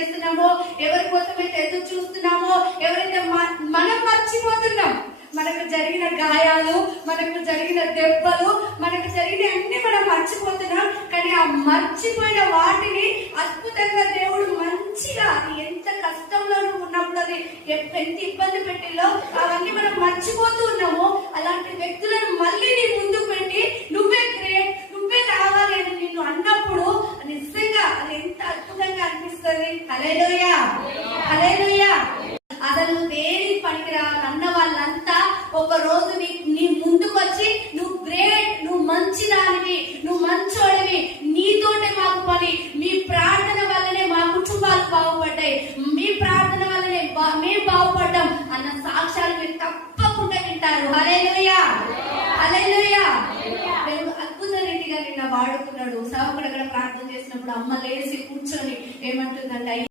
చేస్తున్నామో, ఎవరి కోసమైతే ఎదురు చూస్తున్నామో, ఎవరైతే మనం మర్చిపోతున్నాం. మనకు జరిగిన గాయాలు, మనకు జరిగిన దెబ్బలు, మనకు జరిగిన అన్ని మనం మర్చిపోతున్నాం. కానీ ఆ మర్చిపోయిన వాటిని అద్భుతంగా దేవుడు మంచిగా, ఎంత కష్టంలో ఉన్నప్పుడు అది ఎంత ఇబ్బంది పెట్టిలో అవన్నీ మనం మర్చిపోతూ ఉన్నాము. అలాంటి వ్యక్తులను మళ్ళీ నీ ముందుకు పెట్టి నువ్వే గ్రేట్, నువ్వే కావాలి అని నిన్ను అన్నప్పుడు నిజంగా అది ఎంత అద్భుతంగా అనిపిస్తుంది. హల్లెలూయా, హల్లెలూయా. అసలు దేని పనికిరా అన్న వాళ్ళంతా ఒక రోజు నీ ముందుకు వచ్చి నువ్వు గ్రేట్, నువ్వు మంచి దానివి, నువ్వు మంచోడివి, నీతోటే మాకు పని, మీ ప్రార్థన వల్లనే మా కుటుంబాలు బాగుపడ్డాయి, మీ ప్రార్థన వల్లనే మేము బాగుపడ్డాం అన్న సాక్ష్యాలు మీరు తప్పకుండా వింటారు. హల్లెలూయా, హల్లెలూయా. దేవుడు అద్భుత రీతిగా నిన్న వాడుకున్నాడు. సేవకుడు అక్కడ ప్రార్థన చేసినప్పుడు అమ్మ లేచి కూర్చొని ఏమంటుందంటే,